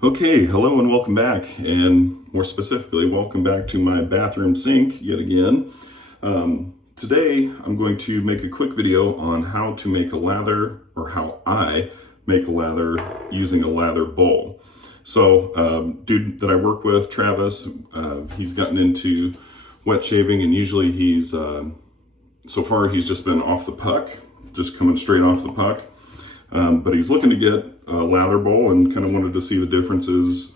Okay, hello and welcome back, and more specifically, welcome back to my bathroom sink yet again. Today, I'm going to make a quick video on how to make a lather, or how I make a lather using a lather bowl. So, dude that I work with, Travis, he's gotten into wet shaving, and usually so far he's just been off the puck, just coming straight off the puck. But he's looking to get a lather bowl and kind of wanted to see the differences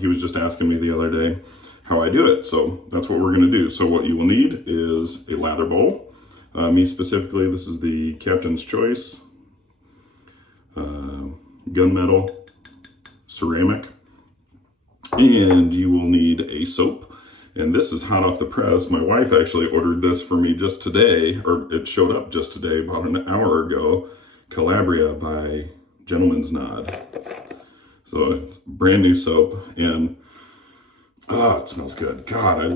he was just asking me the other day how I do it. So that's what we're going to do. So what you will need is a lather bowl. Me specifically, this is the Captain's Choice gunmetal ceramic. And you will need a soap. And this is hot off the press. My wife actually ordered this for me just today, or it showed up just today, about an hour ago. Calabria by Gentleman's Nod. So it's brand new soap, and it smells good. God, I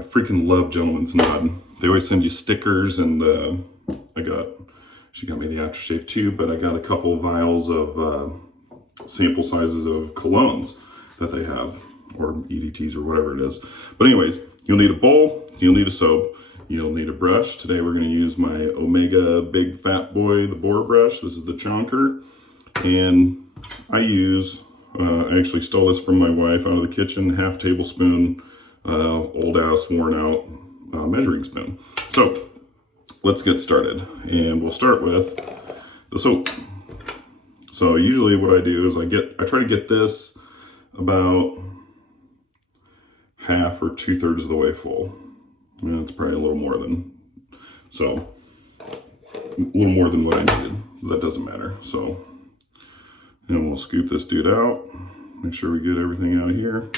freaking love Gentleman's Nod. They always send you stickers, and she got me the aftershave too, but I got a couple vials of sample sizes of colognes that they have, or EDTs or whatever it is. But anyways, you'll need a bowl, you'll need a soap, you'll need a brush. Today we're going to use my Omega Big Fat Boy, the boar brush. This is the chonker. And I actually stole this from my wife out of the kitchen, half tablespoon, old ass worn out measuring spoon. So let's get started. And we'll start with the soap. So usually what I do is I try to get this about half or 2/3 of the way full. It's probably a little more than what I needed. That doesn't matter. So, and we'll scoop this dude out. Make sure we get everything out of here.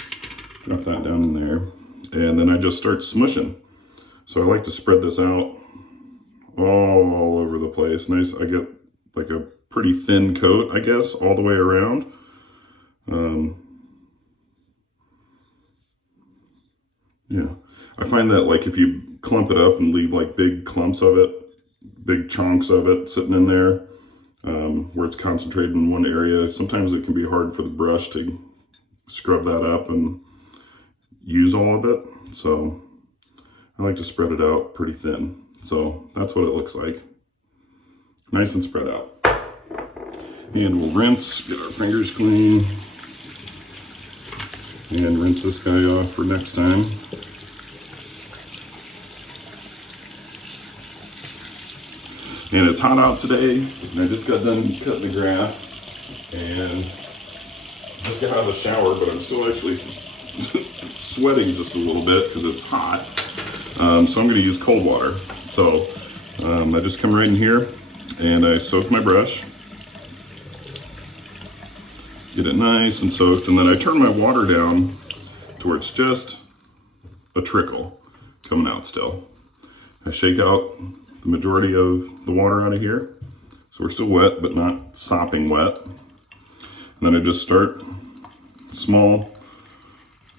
Drop that down in there. And then I just start smushing. So I like to spread this out all over the place. Nice. I get like a pretty thin coat, I guess, all the way around. Yeah. I find that like if you clump it up and leave like big clumps of it, big chunks of it sitting in there, where it's concentrated in one area, sometimes it can be hard for the brush to scrub that up and use all of it. So I like to spread it out pretty thin. So that's what it looks like. Nice and spread out. And we'll rinse, get our fingers clean, and rinse this guy off for next time. And it's hot out today, and I just got done cutting the grass, and just got out of the shower, but I'm still actually sweating just a little bit because it's hot. So I'm going to use cold water. So I just come right in here, and I soak my brush, get it nice and soaked, and then I turn my water down to where it's just a trickle coming out still. I shake out the majority of the water out of here. So we're still wet, but not sopping wet. And then I just start small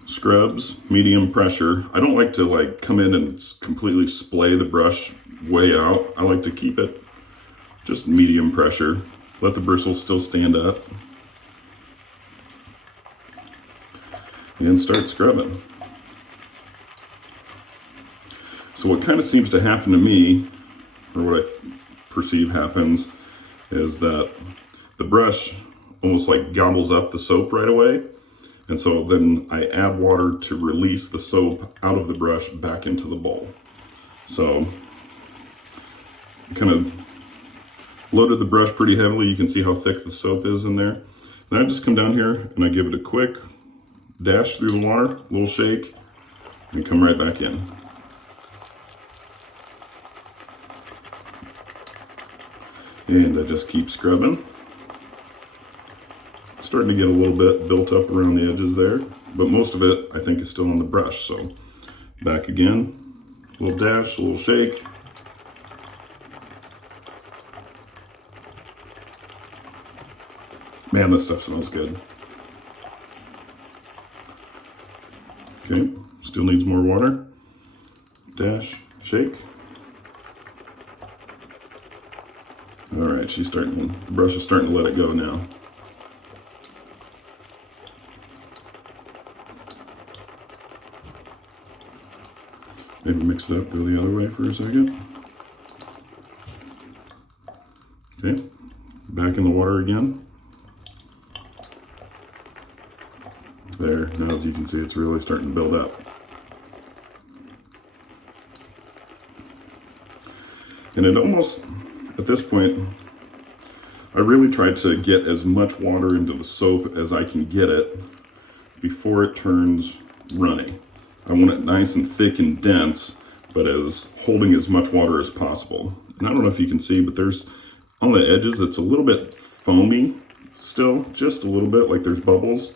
scrubs, medium pressure. I don't like to come in and completely splay the brush way out. I like to keep it just medium pressure. Let the bristles still stand up. And start scrubbing. So what kind of seems to happen to me, or what I perceive happens, is that the brush almost like gobbles up the soap right away. And so then I add water to release the soap out of the brush back into the bowl. So kind of loaded the brush pretty heavily. You can see how thick the soap is in there. Then I just come down here and I give it a quick dash through the water, a little shake, and come right back in. And I just keep scrubbing. Starting to get a little bit built up around the edges there, but most of it I think is still on the brush. So back again, a little dash, a little shake. Man, this stuff smells good. Okay, still needs more water. Dash, shake. All right, the brush is starting to let it go now. Maybe mix it up, go the other way for a second. Okay, back in the water again. There, now as you can see, it's really starting to build up. And it almost, at this point, I really tried to get as much water into the soap as I can get it before it turns runny. I want it nice and thick and dense, but as holding as much water as possible. And I don't know if you can see, but there's, on the edges, it's a little bit foamy still, just a little bit, like there's bubbles.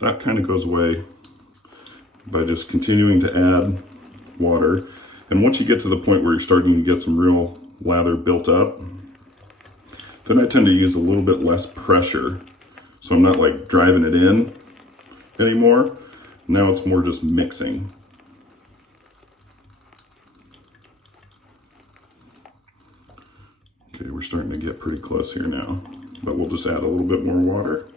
That kind of goes away by just continuing to add water. And once you get to the point where you're starting to get some real lather built up, then I tend to use a little bit less pressure. So I'm not like driving it in anymore. Now it's more just mixing. Okay, we're starting to get pretty close here now, but we'll just add a little bit more water.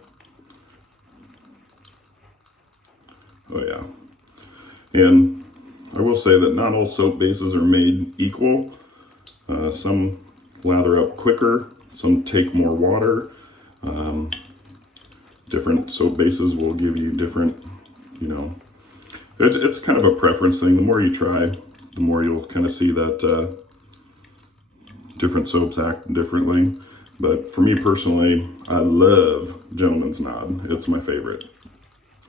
Oh yeah. And I will say that not all soap bases are made equal. Some lather up quicker, some take more water. Different soap bases will give you different, you know, it's kind of a preference thing. The more you try, the more you'll kind of see that different soaps act differently. But for me personally, I love Gentleman's Nod. It's my favorite.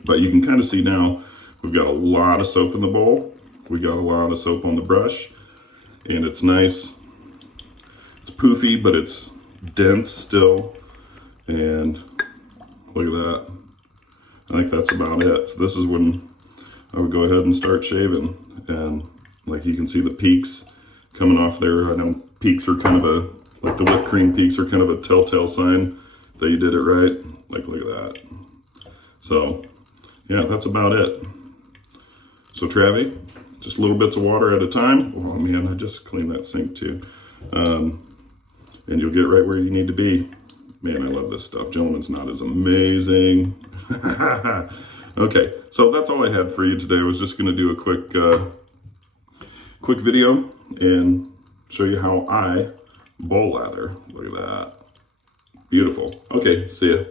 But you can kind of see now, we've got a lot of soap in the bowl. We got a lot of soap on the brush, and it's nice. It's poofy, but it's dense still. And look at that. I think that's about it. So this is when I would go ahead and start shaving. And like you can see the peaks coming off there. I know peaks are kind of a, like the whipped cream peaks are kind of a telltale sign that you did it right. Like, look at that. So yeah, that's about it. So Travi, just little bits of water at a time. Oh man, I just cleaned that sink too. And you'll get right where you need to be. Man, I love this stuff. Gentleman's Nod is amazing. Okay, so that's all I had for you today. I was just gonna do a quick video and show you how I bowl lather. Look at that. Beautiful. Okay, see ya.